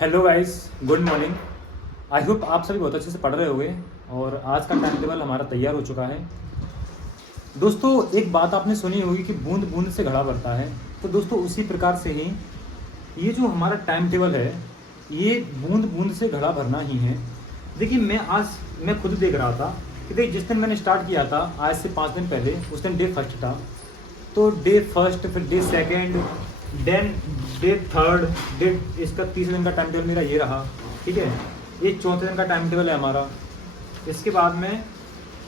Hello guys, good morning. I hope आप सभी बहुत अच्छे से पढ़ रहे होंगे और आज का टाइम टेबल हमारा तैयार हो चुका है। दोस्तों, एक बात आपने सुनी होगी कि बूंद बूंद से घड़ा भरता है। तो दोस्तों, उसी प्रकार से ही ये जो हमारा टाइम टेबल है, ये बूंद बूंद से घड़ा भरना ही है। देखिए, मैं खुद देख रहा था कि देखिए, जिस दिन मैंने स्टार्ट किया था आज से 5 दिन पहले, उस दिन डे फर्स्ट था। तो डे फर्स्ट, फिर day second, then day third, day इसका तीसरे दिन का टाइम टेबल मेरा ये रहा। ठीक है, ये चौथे दिन का टाइम टेबल है हमारा। इसके बाद में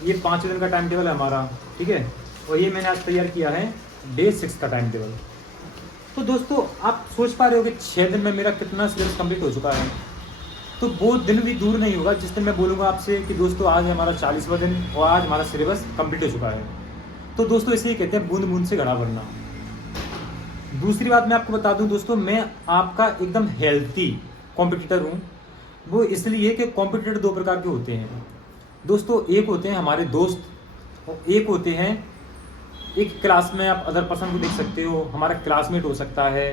ये पाँचवें दिन का टाइम टेबल है हमारा। ठीक है, और ये मैंने आज तैयार किया है डे 6 का टाइम टेबल। तो दोस्तों, आप सोच पा रहे हो कि 6 दिन में मेरा कितना सिलेबस कंप्लीट हो चुका है। तो वो दिन भी दूर नहीं होगा जिस दिन मैं बोलूँगा आपसे कि दोस्तों आज हमारा 40वां दिन और आज हमारा सिलेबस कंप्लीट हो चुका है। तो दोस्तों, इसे कहते हैं बूंद बूंद से घड़ा भरना। दूसरी बात मैं आपको बता दूं दोस्तों, मैं आपका एकदम हेल्थी कॉम्पिटिटर हूं। वो इसलिए कि कॉम्पिटिटर दो प्रकार के होते हैं दोस्तों। एक होते हैं हमारे दोस्त और एक होते हैं, एक क्लास में आप अदर पर्सन को देख सकते हो, हमारा क्लासमेट हो सकता है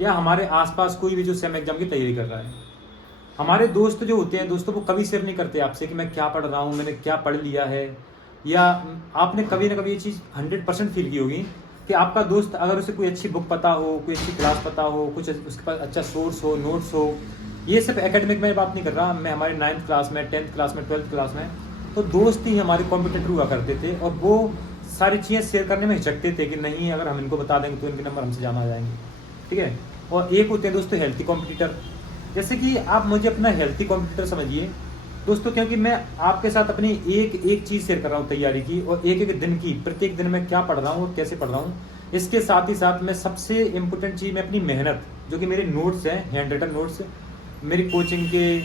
या हमारे आसपास कोई भी जो सेम एग्जाम की तैयारी कर रहा है। हमारे दोस्त जो होते हैं दोस्तों, वो कभी शेयर नहीं करते आपसे कि मैं क्या पढ़ रहा हूँ, मैंने क्या पढ़ लिया है। या आपने कभी ना कभी ये चीज़ 100% फील की होगी कि आपका दोस्त, अगर उसे कोई अच्छी बुक पता हो, कोई अच्छी क्लास पता हो, कुछ उसके पास अच्छा सोर्स हो, नोट्स हो। ये सब एकेडमिक में बात नहीं कर रहा मैं, हमारे 9th क्लास में, 10th क्लास में, 12th क्लास में तो दोस्त ही हमारे कॉम्पिटिटर हुआ करते थे और वो सारी चीज़ें शेयर करने में हिचकते थे कि नहीं, अगर हम इनको बता देंगे तो इनके नंबर हमसे ज़्यादा आ जाएंगे। ठीक है, और एक होते हैं दोस्तों हेल्थी कॉम्पिटिटर। जैसे कि आप मुझे अपना हेल्थी कॉम्पिटिटर समझिए दोस्तों, क्योंकि मैं आपके साथ अपनी एक एक चीज़ शेयर कर रहा हूँ तैयारी की, और एक एक दिन की, प्रत्येक दिन मैं क्या पढ़ रहा हूँ और कैसे पढ़ रहा हूँ। इसके साथ ही साथ मैं सबसे इम्पोर्टेंट चीज़, मैं अपनी मेहनत, जो कि मेरे नोट्स हैं, हैंड रिटन नोट्स, मेरी कोचिंग के,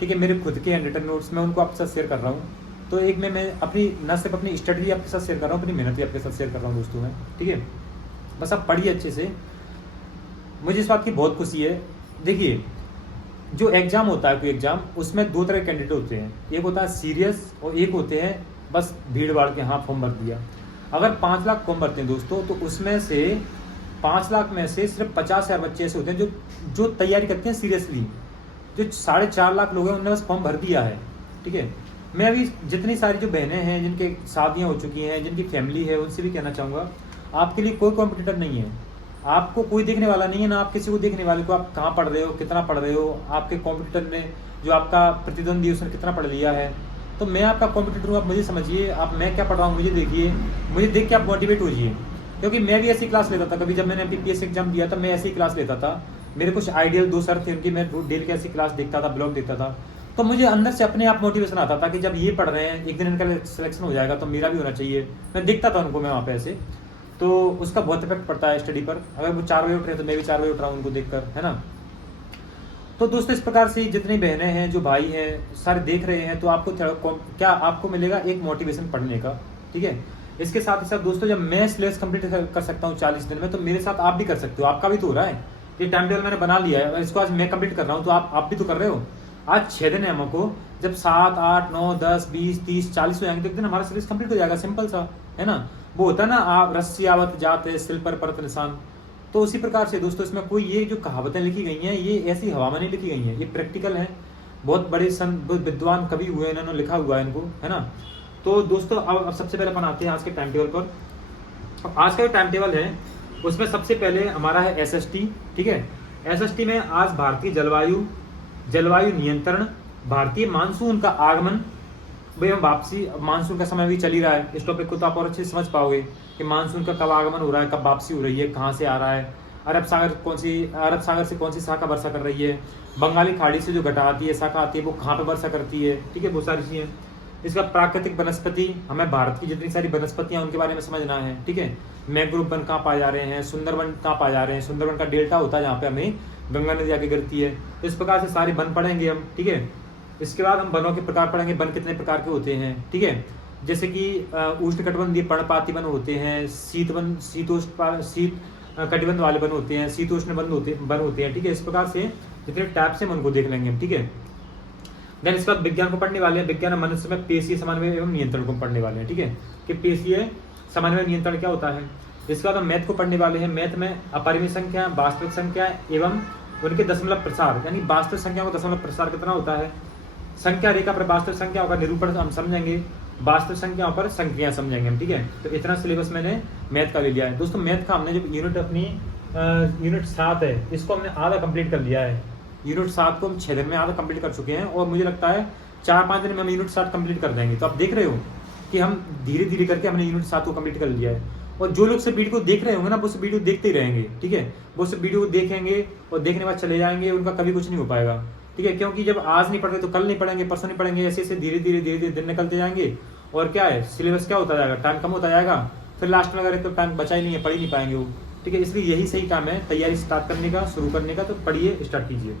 ठीक है, मेरे खुद के हैंड रिटन नोट्स, मैं उनको आपके साथ शेयर कर रहा हूँ। तो एक मैं अपनी, न सिर्फ अपनी स्टडी आपके साथ शेयर कर रहा हूँ, अपनी मेहनत भी आपके साथ शेयर कर रहा हूँ दोस्तों मैं। ठीक है, बस आप पढ़िए अच्छे से, मुझे इस बात की बहुत खुशी है। देखिए, जो एग्ज़ाम होता है, कोई एग्ज़ाम, उसमें दो तरह के कैंडिडेट होते हैं। एक होता है सीरियस और एक होते हैं बस भीड़ भाड़ के, हाँ फॉर्म भर दिया। अगर 5 लाख फॉर्म भरते हैं दोस्तों, तो उसमें से 5 लाख में से सिर्फ 50,000 बच्चे ऐसे होते हैं जो तैयारी करते हैं सीरियसली। जो 4.5 लाख लोग हैं उन्होंने बस फॉर्म भर दिया है। ठीक है, मैं अभी जितनी सारी जो बहनें हैं जिनके शादियाँ हो चुकी हैं, जिनकी फैमिली है, उनसे भी कहना चाहूँगा, आपके लिए कोई कॉम्पिटिटर नहीं है। आपको कोई देखने वाला नहीं है, ना आप किसी को देखने वाले को आप कहाँ पढ़ रहे हो, कितना पढ़ रहे हो, आपके कॉम्पिटिटर ने, जो आपका प्रतिद्वंदी उसने कितना पढ़ लिया है। तो मैं आपका कॉम्पिटिटर हूँ, आप मुझे समझिए, आप मैं क्या पढ़ रहा हूँ मुझे देखिए, मुझे देख के आप मोटिवेट होइए। क्योंकि मैं भी ऐसी क्लास लेता था, कभी जब मैंने MPPS एग्जाम दिया था मैं ऐसी क्लास लेता था। मेरे कुछ आइडियल 2 सर थे, उनकी मैं डेली की ऐसी क्लास देखता था, ब्लॉग देखता था। तो मुझे अंदर से अपने आप मोटिवेशन आता था कि जब ये पढ़ रहे हैं, एक दिन इनका सिलेक्शन हो जाएगा तो मेरा भी होना चाहिए। मैं देखता था उनको, मैं वहाँ पे ऐसे, तो उसका बहुत इफेक्ट पड़ता है स्टडी पर। अगर वो 4 बजे उठ रहे हैं तो मैं भी 4 बजे उठ रहा हूँ उनको देखकर, है ना। तो दोस्तों, इस प्रकार से जितनी बहनें हैं, जो भाई हैं, सारे देख रहे हैं, तो आपको क्या आपको मिलेगा एक मोटिवेशन पढ़ने का। ठीक है, इसके साथ ही साथ दोस्तों, जब मैं सिलेबस कंप्लीट कर सकता हूँ 40 दिन में, तो मेरे साथ आप भी कर सकते हो। आपका भी तो हो रहा है, ये टाइम टेबल मैंने बना लिया है, इसको आज मैं कंप्लीट कर रहा हूँ, तो आप भी तो कर रहे हो। आज 6 दिन है हमको, जब 7, 8, 9, 10, 20, 30, 40 हो जाएंगे तो एक दिन हमारा सिलेबस कंप्लीट हो जाएगा। सिंपल सा है ना। वो होता है ना, आप रस्सी आवत जाते सिल पर परत निशान। तो उसी प्रकार से दोस्तों, इसमें कोई ये जो कहावतें लिखी गई हैं, ये ऐसी हवा में नहीं लिखी गई हैं, ये प्रैक्टिकल है। बहुत बड़े विद्वान कवि हुए, इन्होंने लिखा हुआ है इनको, है ना। तो दोस्तों, अब सबसे पहले अपन आते हैं आज के टाइम टेबल पर। आज का जो टाइम टेबल है उसमें सबसे पहले हमारा है SST। ठीक है, SST में आज भारतीय जलवायु नियंत्रण, भारतीय मानसून का आगमन एवं वापसी। मानसून का समय भी चल ही रहा है, इस टॉपिक को तो आप और अच्छे से समझ पाओगे कि मानसून का कब आगमन हो रहा है, कब वापसी हो रही है, कहाँ से आ रहा है, अरब सागर से कौन सी शाखा वर्षा कर रही है, बंगाली खाड़ी से जो घटा आती है, शाखा आती है, वो कहाँ पर वर्षा करती है। ठीक है, बहुत सारी चीज़ें। इसका प्राकृतिक वनस्पति, हमें भारत की जितनी सारी वनस्पतियाँ उनके बारे में समझना है। ठीक है, मैंग्रोव वन कहाँ पाए जा रहे हैं, सुंदरवन कहाँ पाए जा रहे हैं, सुंदरवन का डेल्टा होता है जहाँ पे हमें गंगा नदी आके गिरती है। इस प्रकार से सारे वन पढ़ेंगे हम। ठीक है, इसके बाद हम वनों के प्रकार पढ़ेंगे, वन कितने प्रकार के होते हैं। ठीक है, जैसे कि उष्णकटिबंधीय पर्णपाती वन होते हैं, शीत कटिबंध वाले वन होते हैं, शीतोष्ण वन होते हैं। ठीक है, इस प्रकार से जितने टाइप से हम उनको देख लेंगे हम। ठीक है, देन इसके बाद विज्ञान को पढ़ने वाले हैं। विज्ञान मनुष्य में पेशीय समन्वय एवं नियंत्रण को पढ़ने वाले हैं। ठीक है, कि पेशीय समन्वय नियंत्रण क्या होता है। इसके बाद हम मैथ को पढ़ने वाले हैं। मैथ में अपरिमेय संख्या, वास्तविक संख्या एवं उनके दशमलव प्रसार, यानी वास्तविक संख्याओं का दशमलव प्रसार कितना होता है। संख्या रेखा पर वास्तविक संख्याओं का निरूपण हम समझेंगे, वास्तविक संख्याओं पर संक्रिया समझेंगे हम, ठीक है। तो इतना सिलेबस मैंने मैथ का ले लिया है दोस्तों। मैथ का हमने जो यूनिट अपनी यूनिट 7 है, इसको हमने आधा कंप्लीट कर लिया है। यूनिट 7 को हम 6 दिन में आधा कंप्लीट कर चुके हैं, और मुझे लगता है 4-5 दिन में हम यूनिट 7 कंप्लीट कर देंगे। तो आप देख रहे हो कि हम धीरे धीरे करके हमने यूनिट 7 को कंप्लीट कर लिया है। और जो लोग से वीडियो को देख रहे होंगे ना, वो वीडियो देखते ही रहेंगे, ठीक है। वो सब वीडियो को देखेंगे और देखने के बाद चले जाएंगे, उनका कभी कुछ नहीं हो पाएगा, ठीक है। क्योंकि जब आज नहीं पढ़ रहे तो कल नहीं पढ़ेंगे, परसों नहीं पढ़ेंगे, ऐसे ऐसे धीरे धीरे दिन निकलते जाएंगे। और क्या है, सिलेबस क्या होता जाएगा, टाइम कम होता जाएगा, फिर लास्ट में अगर तो टाइम बचा ही नहीं है, पढ़ ही नहीं पाएंगे वो, ठीक है। इसलिए यही सही काम है तैयारी स्टार्ट करने का, शुरू करने का। तो पढ़िए, स्टार्ट कीजिए।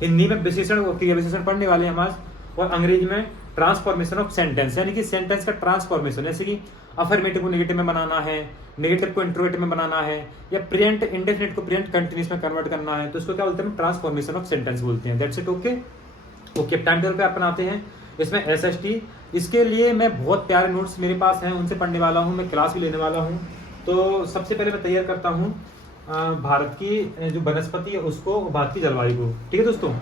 हिंदी में विशेषण और क्रिया विशेषण पढ़ने वाले हैं हम आज, और अंग्रेजी में ट्रांसफॉर्मेशन ऑफ सेंटेंस, यानी कि सेंटेंस का ट्रांसफॉर्मेशन, जैसे कि अफर्मेटिव को नेगेटिव में बनाना है, नेगेटिव को इंट्रोगेटिव में बनाना है, या प्रेजेंट इंडेफिनिट को प्रेजेंट कंटिन्यूअस में कन्वर्ट करना है, तो इसको क्या बोलते हैं, ट्रांसफॉर्मेशन ऑफ सेंटेंस बोलते हैं। That's it. Okay okay, time table पे अपनाते हैं। इसमें SST, इसके लिए मैं बहुत प्यारे नोट्स मेरे पास हैं, उनसे पढ़ने वाला हूँ, मैं क्लास भी लेने वाला हूँ। तो सबसे पहले मैं तैयार करता हूँ भारत की जो वनस्पति है उसको, भारत की जलवायु को, ठीक है दोस्तों।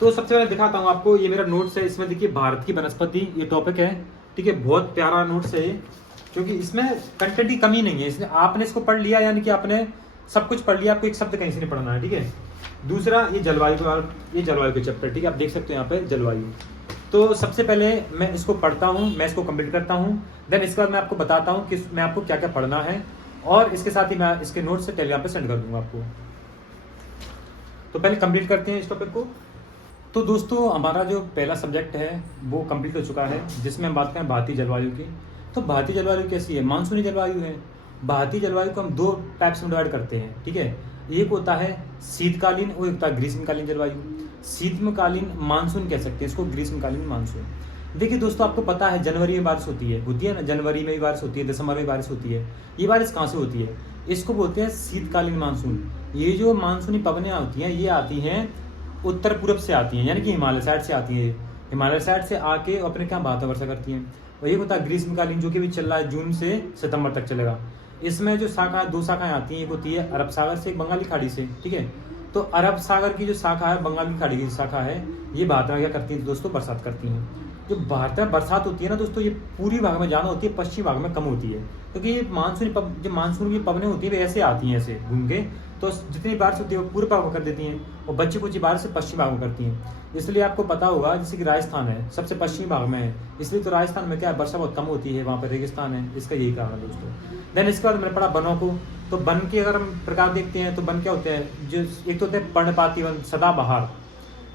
तो सबसे पहले दिखाता हूँ आपको, ये मेरा नोट्स है, इसमें देखिए भारत की वनस्पति ये टॉपिक है, ठीक है। बहुत प्यारा नोट्स है ये, क्योंकि इसमें कंटेंट की कमी नहीं है। इसलिए आपने इसको पढ़ लिया, यानी कि आपने सब कुछ पढ़ लिया, आपको एक शब्द कहीं से नहीं पढ़ना है, ठीक है। दूसरा ये जलवायु के चैप्टर, ठीक है, आप देख सकते हो यहाँ पे जलवायु। तो सबसे पहले मैं इसको पढ़ता हूँ, मैं इसको कंप्लीट करता हूँ, देन इसके बाद मैं आपको बताता हूँ कि मैं आपको क्या क्या पढ़ना है, और इसके साथ ही मैं इसके नोट्स टेलीग्राम पे सेंड कर दूंगा आपको। तो पहले कंप्लीट करते हैं इस टॉपिक को। तो दोस्तों हमारा जो पहला सब्जेक्ट है वो कंप्लीट हो चुका है, जिसमें हम बात करें भारतीय जलवायु की। तो भारतीय जलवायु कैसी है, मानसूनी जलवायु है। भारतीय जलवायु को हम 2 टाइप्स में डिवाइड करते हैं, ठीक है। एक होता है शीतकालीन और एक होता है ग्रीष्मकालीन जलवायु। शीतकालीन मानसून कह सकते हैं इसको, ग्रीष्मकालीन मानसून। देखिए दोस्तों, आपको पता है जनवरी में बारिश होती है ना, जनवरी में भी बारिश होती है, दिसंबर में बारिश होती है। ये बारिश कहाँ से होती है, इसको बोलते हैं शीतकालीन मानसून। ये जो मानसूनी पवनें होती हैं, ये आती हैं उत्तर पूर्व से आती हैं, यानी कि हिमालय साइड से आती है। हिमालय साइड से आके अपने क्या भाता वर्षा करती हैं। और एक होता है ग्रीष्मकालीन, जो कि भी चल रहा है, जून से सितंबर तक चलेगा। इसमें जो शाखा 2 शाखाएं आती हैं, एक होती है अरब सागर से, एक बंगाली खाड़ी से, ठीक है। तो अरब सागर की जो शाखा है, बंगाली खाड़ी की शाखा है, ये भारत में क्या करती है दोस्तों, बरसात करती हैं। जो भारत में बरसात होती है ना दोस्तों, ये पूर्वी भाग में ज़्यादा होती है, पश्चिमी भाग में कम होती है, क्योंकि ये जो मानसून की पवनें होती है वे ऐसे आती हैं, ऐसे घूम के। तो जितनी बारिश होती है वो पूर्व भाग में कर देती हैं, और बच्ची कुछ बारिश से पश्चिम भाग में करती हैं। इसलिए आपको पता होगा, जैसे कि राजस्थान है सबसे पश्चिमी भाग में है, इसलिए तो राजस्थान में क्या है, वर्षा बहुत कम होती है, वहाँ पर रेगिस्तान है, इसका यही कारण है दोस्तों। देन इसके बाद मैंने पढ़ा वनों को। तो वन के अगर हम प्रकार देखते हैं तो वन क्या होते हैं, जो एक तो होते हैं पर्णपाती वन, सदाबहार,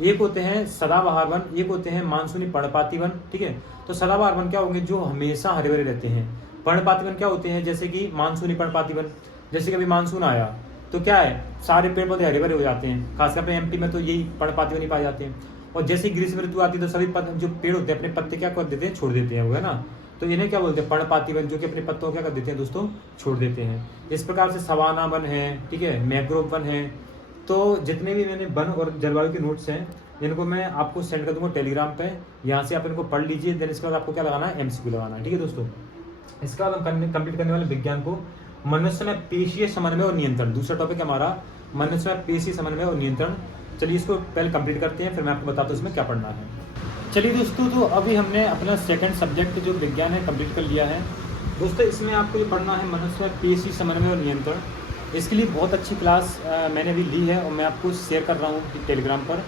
एक होते हैं सदाबहार वन, एक होते हैं मानसूनी पर्णपाती वन, ठीक है। तो सदाबहार वन क्या होंगे, जो हमेशा हरे भरे रहते हैं। पर्णपाती वन क्या होते हैं, जैसे कि मानसूनी पर्णपाती वन, जैसे कि अभी मानसून आया तो क्या है, सारे पेड़ पौधे हरे भरे हो जाते हैं, खासकर अपने MP में तो यही पर्णपाती वन ही पाए जाते हैं। और जैसे ग्रीष्म ऋतु आती है तो सभी जो पेड़ होते हैं अपने पत्ते क्या कर देते हैं, छोड़ देते हैं, वो है ना। तो इन्हें क्या बोलते हैं, पर्णपाती वन, जो कि अपने पत्तों क्या कर देते हैं दोस्तों, छोड़ देते हैं। इस प्रकार से सवाना वन है, ठीक है, मैंग्रोव वन है। तो जितने भी मैंने वन और जलवायु के नोट्स हैं, इनको मैं आपको सेंड कर दूंगा टेलीग्राम पे, यहाँ से आप इनको पढ़ लीजिए। देन इसके बाद आपको क्या लगाना है, MCQ लगाना है, ठीक है दोस्तों। इसके बाद हम कंप्लीट करने वाले विज्ञान को, मनुष्य में पेशीय समन्वय और नियंत्रण। दूसरा टॉपिक हमारा मनुष्य में पेशीय समन्वय और नियंत्रण। चलिए इसको पहले कंप्लीट करते हैं, फिर मैं आपको बताता हूँ इसमें क्या पढ़ना है। चलिए दोस्तों, तो अभी हमने अपना सेकंड सब्जेक्ट जो विज्ञान है कंप्लीट कर लिया है दोस्तों। इसमें आपको ये पढ़ना है मनुष्य में पेशीय समन्वय और नियंत्रण। इसके लिए बहुत अच्छी क्लास मैंने अभी ली है, और मैं आपको शेयर कर रहा हूँ टेलीग्राम पर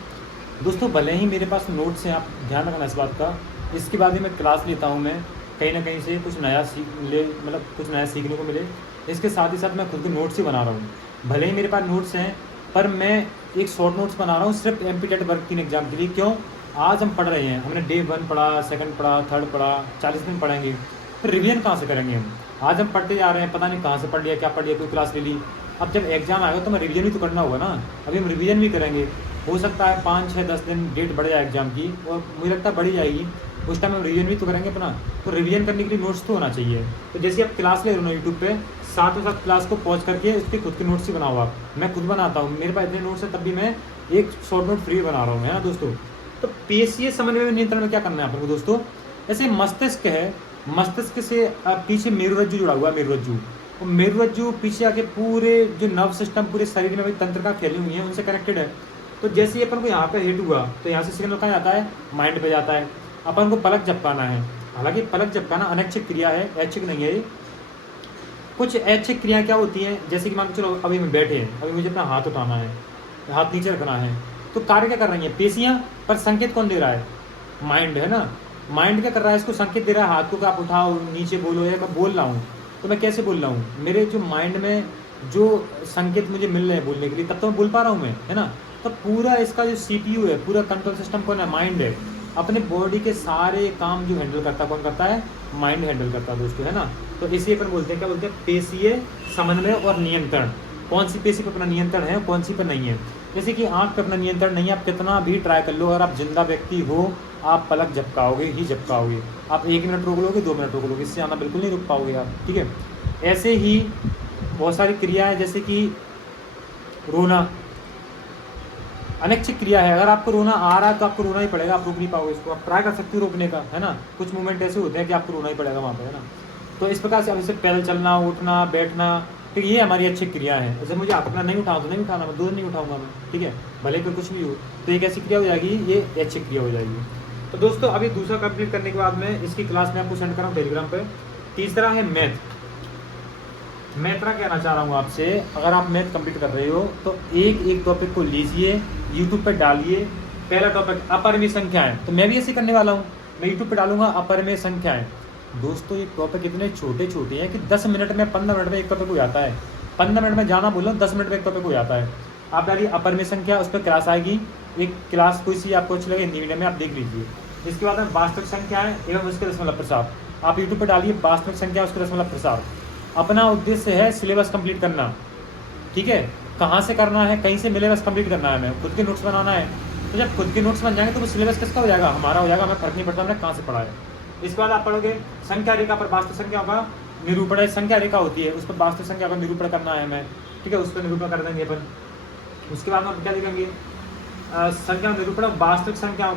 दोस्तों। भले ही मेरे पास नोट्स हैं, आप ध्यान रखना इस बात का, इसके बाद ही मैं क्लास लेता हूँ, मैं कहीं ना कहीं से कुछ नया कुछ नया सीखने को मिले। इसके साथ ही साथ मैं खुद के नोट्स ही बना रहा हूँ। भले ही मेरे पास नोट्स हैं, पर मैं एक शॉर्ट नोट्स बना रहा हूँ सिर्फ MP टेट वर्क 3 एग्जाम के लिए। क्यों, आज हम पढ़ रहे हैं, हमने डे 1 पढ़ा, सेकंड पढ़ा, थर्ड पढ़ा, 40 दिन पढ़ेंगे, फिर रिवीजन कहाँ से करेंगे हम। आज हम पढ़ते जा रहे हैं, पता नहीं कहाँ से पढ़ लिया, क्या पढ़ लिया, कोई क्लास ले ली। अब जब एग्जाम आएगा तो मैं रिवीजन भी तो करना होगा ना। अभी हम रिवीजन भी करेंगे, हो सकता है 5, 6, 10 दिन डेट बढ़ जाए एग्जाम की, और मुझे लगता है बढ़ी जाएगी, उस टाइम हम रिवीजन भी तो करेंगे अपना। तो रिवीजन करने के लिए नोट्स तो होना चाहिए। तो जैसे आप क्लास ले रहे हो ना यूट्यूब पे, साथ में साथ क्लास को पॉज करके उसके खुद के नोट्स ही बनाओ आप। मैं खुद बनाता हूँ, मेरे पास इतने नोट्स हैं, तब भी मैं एक शॉर्ट नोट फ्री बना रहा हूँ, है ना दोस्तों। तो पेशीय समन्वय नियंत्रण में क्या करना है आप लोगों को दोस्तों, ऐसे मस्तिष्क है, मस्तिष्क से पीछे मेरुरज्जु जुड़ा हुआ है, मेरुरज्जु, और मेरुरज्जु जो पीछे आके पूरे जो नर्व सिस्टम पूरे शरीर में भी तंत्रिका फैली हुई है उनसे कनेक्टेड है। तो जैसे ही अपन को यहाँ पे हिट हुआ तो यहाँ से सिग्नल कहाँ जाता है, माइंड पे जाता है। अपन को पलक झपकाना है, हालांकि पलक झपकाना अनैच्छिक क्रिया है, ऐच्छिक नहीं है ये। कुछ ऐच्छिक क्रिया क्या होती हैं, जैसे कि मान के चलो अभी हम बैठे हैं, अभी मुझे अपना हाथ उठाना है, हाथ नीचे रखना है, तो कार्य क्या कर रही है, पेशियां, पर संकेत कौन दे रहा है, माइंड है ना। माइंड क्या कर रहा है, इसको संकेत दे रहा है हाथ को कि आप उठाओ, नीचे बोलो, या मैं बोल रहा हूँ तो मैं कैसे बोल रहा हूँ, मेरे जो माइंड में जो संकेत मुझे मिल रहे हैं बोलने के लिए, तब तो मैं बोल पा रहा हूँ मैं, है ना। तो पूरा इसका जो CPU है, पूरा कंट्रोल सिस्टम कौन है, माइंड है। अपने बॉडी के सारे काम जो हैंडल करता है कौन करता है, माइंड हैंडल करता है दोस्तों, है ना। तो इसी अपन बोलते हैं, क्या बोलते हैं, पेशीय समन्वय और नियंत्रण। कौन सी पेशी पर अपना नियंत्रण है, कौन सी पर नहीं है। जैसे कि आंख पे अपना नियंत्रण नहीं है, आप कितना भी ट्राई कर लो, अगर आप जिंदा व्यक्ति हो आप पलक झपकाओगे ही झपकाओगे। आप 1 मिनट रोक लोगे, 2 मिनट रोक लोगे, इससे ज़्यादा बिल्कुल नहीं रुक पाओगे आप, ठीक है। ऐसे ही बहुत सारी क्रियाएं, जैसे कि रोना अनैच्छिक क्रिया है। अगर आपको रोना आ रहा है तो आपको रोना ही पड़ेगा, आप रोक नहीं पाओगे इसको। आप ट्राई कर सकते हो रोकने का, है ना। कुछ मूवमेंट ऐसे होते हैं कि आपको रोना ही पड़ेगा वहाँ पर, है ना। तो इस प्रकार से अब जैसे पैदल चलना, उठना, बैठना, तो ये हमारी अच्छी क्रिया है। जैसे मुझे अपना नहीं उठाऊँ तो नहीं उठाना, मैं 2 दिन नहीं उठाऊंगा मैं, ठीक है, भले फिर कुछ भी हो, तो एक ऐसी क्रिया हो जाएगी, ये अच्छी क्रिया हो जाएगी। तो दोस्तों अभी दूसरा कंप्लीट करने के बाद में इसकी क्लास में आपको सेंड कर रहा हूँ टेलीग्राम पे। तीसरा है मैथ। मैं इतना कहना चाह रहा हूँ आपसे, अगर आप मैथ कंप्लीट कर रहे हो तो एक एक टॉपिक को लीजिए, यूट्यूब पर डालिए। पहला टॉपिक अपरिमेय संख्याएं, तो मैं भी ऐसे करने वाला हूँ, मैं यूट्यूब पर डालूंगा अपरिमेय संख्याएं। दोस्तों ये टॉपिक इतने छोटे छोटे हैं कि 10 मिनट में 15 मिनट में एक टॉपिक हो जाता है। 15 मिनट में जाना बोलो, 10 मिनट में एक टॉपिक हो जाता है। आप डालिए अपरिमेय संख्या, उस पर क्लास आएगी, एक क्लास कोई सी आपको अच्छी लगे हिंदी मीडियम में, आप देख लीजिए। इसके बाद में वास्तविक संख्याएं एवं उसके दशमलव प्रसार, आप यूट्यूब पर डालिए वास्तविक संख्या उसके दशमलव प्रसार। अपना उद्देश्य है सिलेबस कंप्लीट करना, ठीक है। कहाँ से करना है, कहीं से मिले बस कंप्लीट करना है, हमें खुद के नोट्स बनाना है। तो जब खुद के नोट्स बन जाएंगे तो वो सिलेबस किसका हो जाएगा, हमारा हो जाएगा, हमें फर्क नहीं पड़ता हमने कहाँ से पढ़ा है। इसके बाद आप पढ़ोगे संख्या रेखा पर वास्तविक संख्या का निरूपण, संख्या रेखा होती है उस पर वास्तविक संख्या का निरूपण करना है हमें, ठीक है, उस पर निरूपण कर देंगे अपन। उसके बाद हम क्या देखेंगे, संख्या निरूपण वास्तविक संख्या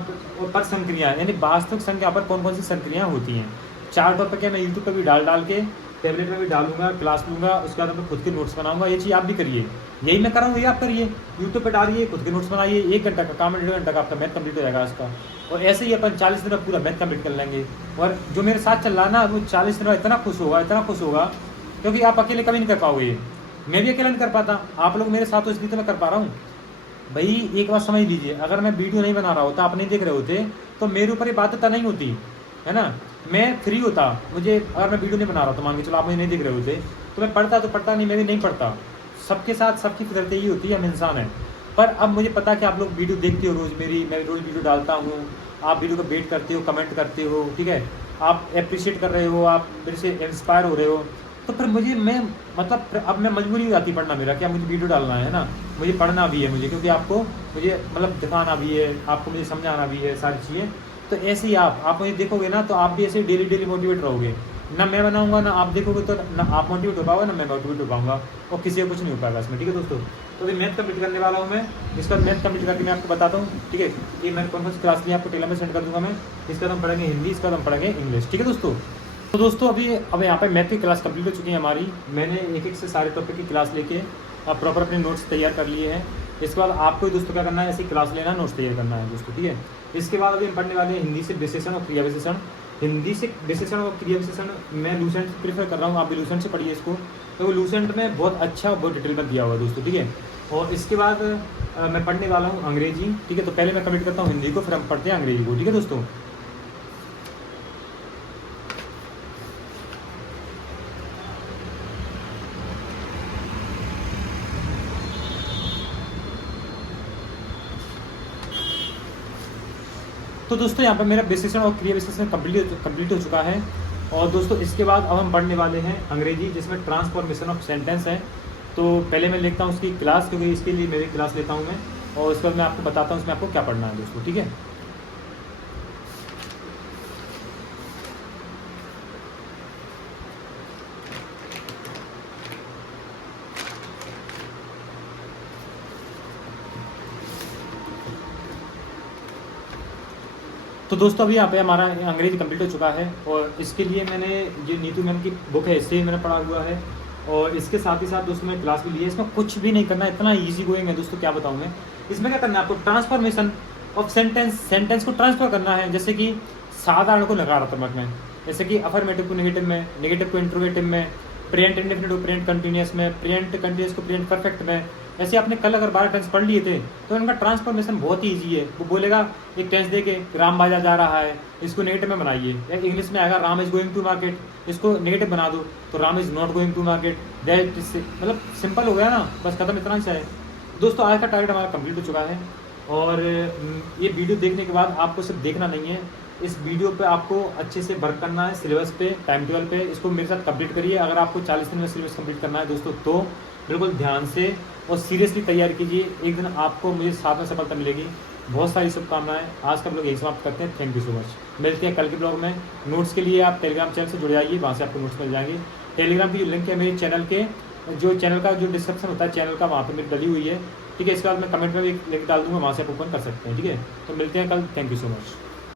पर संक्रियाएं, यानी वास्तविक संख्या पर कौन कौन सी संक्रियाएं होती हैं। 4 टॉपिक है, मैं यूट्यूब पर भी डाल के टैबलेट में भी डालूंगा, क्लास लूँगा, उसके बाद मैं खुद के नोट्स बनाऊंगा। ये चीज़ आप भी करिए, यही मैं कर रहा हूँ, ये आप करिए, यूट्यूब पे डालिए, खुद के नोट्स बनाइए। 1 घंटा का काम है, 1.5 घंटा का आपका मैथ कंप्लीट हो जाएगा इसका। और ऐसे ही अपन 40 दिन में पूरा मैथ कंप्लीट कर लेंगे। और जो मेरे साथ चल रहा है ना, वो 40 दिन में इतना खुश होगा, क्योंकि आप अकेले कभी नहीं कर पाओगे। मैं भी अकेला नहीं कर पाता, आप लोग मेरे साथ हो, इसलिए तो मैं कर पा रहा हूँ। भाई एक बात समझ लीजिए, अगर मैं वीडियो नहीं बना रहा होता, आप नहीं देख रहे होते, तो मेरे ऊपर ये बात नहीं होती, है ना। मैं फ्री होता, मुझे अगर मैं वीडियो नहीं बना रहा तो मान के चलो आप मुझे नहीं देख रहे होते, तो मैं पढ़ता तो पढ़ता नहीं, मैं भी नहीं पढ़ता। सबके साथ सबकी फितरत यही होती है, हम इंसान हैं। पर अब मुझे पता है कि आप लोग वीडियो देखते हो रोज़ मेरी, मैं रोज़ वीडियो डालता हूँ, आप वीडियो को वेट करते हो, कमेंट करते हो, ठीक है, आप अप्रिशिएट कर रहे हो, आप मेरे से इंस्पायर हो रहे हो। तो फिर मुझे मैं मतलब अब मैं मजबूरी हो जाती पढ़ना मेरा, क्या मुझे वीडियो डालना है ना, मुझे पढ़ना भी है मुझे, क्योंकि आपको मुझे मतलब दिखाना भी है, आपको मुझे समझाना भी है सारी चीज़ें। तो ऐसे ही आप मुझे देखोगे ना, तो आप भी ऐसे डेली मोटिवेट रहोगे। ना मैं बनाऊंगा ना आप देखोगे, तो ना आप मोटिवेट हो पाओगे ना मैं मोटिवेट हो पाऊंगा, और किसी को कुछ नहीं हो पाएगा इसमें, ठीक है दोस्तों। तो अभी मैथ कंप्लीट करने वाला हूँ मैं, इसका मैथ कंप्लीट करके मैं आपको बताता हूँ, ठीक है। ये मैंने कौन सी क्लास लिया आपको टेलीग्राम में सेंड कर दूंगा मैं। इसका हम पढ़ेंगे हिंदी, इसका हम पढ़ेंगे इंग्लिश, ठीक है दोस्तों। तो दोस्तों अब यहाँ पे मैथ की क्लास कंप्लीट हो चुकी है हमारी। मैंने एक से सारे टॉपिक की क्लास लेके अब प्रॉपर अपने नोट्स तैयार कर लिए हैं। इसके बाद आपको दोस्तों क्या करना है, ऐसी क्लास लेना है, नोट्स तैयार करना है दोस्तों, ठीक है। इसके बाद अभी हम पढ़ने वाले हैं हिंदी से विशेषण और क्रिया विशेषण। हिंदी से विशेषण और क्रिया विशेषण मैं लूसेंट प्रीफर कर रहा हूँ, आप भी लूसेंट से पढ़िए इसको। तो लूसेंट में बहुत अच्छा और बहुत डिटेल में दिया हुआ है दोस्तों, ठीक है। और इसके बाद मैं पढ़ने वाला हूँ अंग्रेजी, ठीक है। तो पहले मैं कंप्लीट करता हूँ हिंदी को, फिर हम पढ़ते हैं अंग्रेजी को, ठीक है दोस्तों। तो दोस्तों यहाँ पर मेरा विशेषण और क्रिया विशेषण कंप्लीट हो चुका है। और दोस्तों इसके बाद अब हम पढ़ने वाले हैं अंग्रेजी, जिसमें ट्रांसफॉर्मेशन ऑफ सेंटेंस है। तो पहले मैं लिखता हूँ उसकी क्लास, क्योंकि इसके लिए मेरी क्लास लेता हूँ मैं, और उसके बाद मैं आपको बताता हूँ उसमें आपको क्या पढ़ना है दोस्तों, ठीक है। तो दोस्तों अभी यहाँ पे हमारा अंग्रेजी कंप्लीट हो चुका है, और इसके लिए मैंने ये नीतू मैम की बुक है, इससे मैंने पढ़ा हुआ है। और इसके साथ ही साथ दोस्तों मैं क्लास भी ली है। इसमें कुछ भी नहीं करना, इतना ईजी गोइंग है दोस्तों, क्या बताऊँ मैं। इसमें क्या करना है आपको, ट्रांसफॉर्मेशन ऑफ सेंटेंस को ट्रांसफर करना है, जैसे कि साधारण को नकारात्मक में, जैसे कि अफर्मेटिव को नेगेटिव में, नेगेटिव को इंट्रोगेटिव में, प्रेजेंट इंडेफिनिट को प्रेजेंट कंटिन्यूअस में, प्रेजेंट कंटिन्यूअस को प्रेजेंट परफेक्ट में। ऐसे आपने कल अगर 12 टेंस पढ़ लिए थे तो इनका ट्रांसफॉर्मेशन बहुत ही ईजी है। वो बोलेगा एक टेंस दे के राम बाजार जा रहा है, इसको नेगेटिव में बनाइए। या इंग्लिश में आएगा Ram is going to market, इसको नेगेटिव बना दो तो Ram is not going to market. That मतलब सिंपल हो गया ना, बस खत्म, इतना सा है दोस्तों। आज का टारगेट हमारा कंप्लीट हो चुका है। और ये वीडियो देखने के बाद आपको सिर्फ देखना नहीं है, इस वीडियो पे आपको अच्छे से वर्क करना है, सिलेबस पे, टाइम टेबल पे। इसको मेरे साथ कंप्लीट करिए। अगर आपको 40 दिन में सिलेबस कंप्लीट करना है दोस्तों तो बिल्कुल ध्यान से और सीरियसली तैयारी कीजिए। एक दिन आपको मुझे साथ में सफलता मिलेगी। बहुत सारी शुभकामनाएं। आज का ब्लॉग यही समाप्त करते हैं। Thank you so much. मिलते हैं कल के ब्लॉग में। नोट्स के लिए आप टेलीग्राम चैनल से जुड़ जाइए, वहाँ से आपको नोट्स मिल जाएंगे। टेलीग्राम की जो लिंक है मेरे चैनल के, जो चैनल का जो डिस्क्रिप्शन होता है चैनल का, वहाँ पर मेरी डली हुई है, ठीक है। इसके बाद मैं कमेंट में भी लिंक डाल दूँगा, वहाँ से आप ओपन कर सकते हैं, ठीक है। तो मिलते हैं कल। Thank you so much.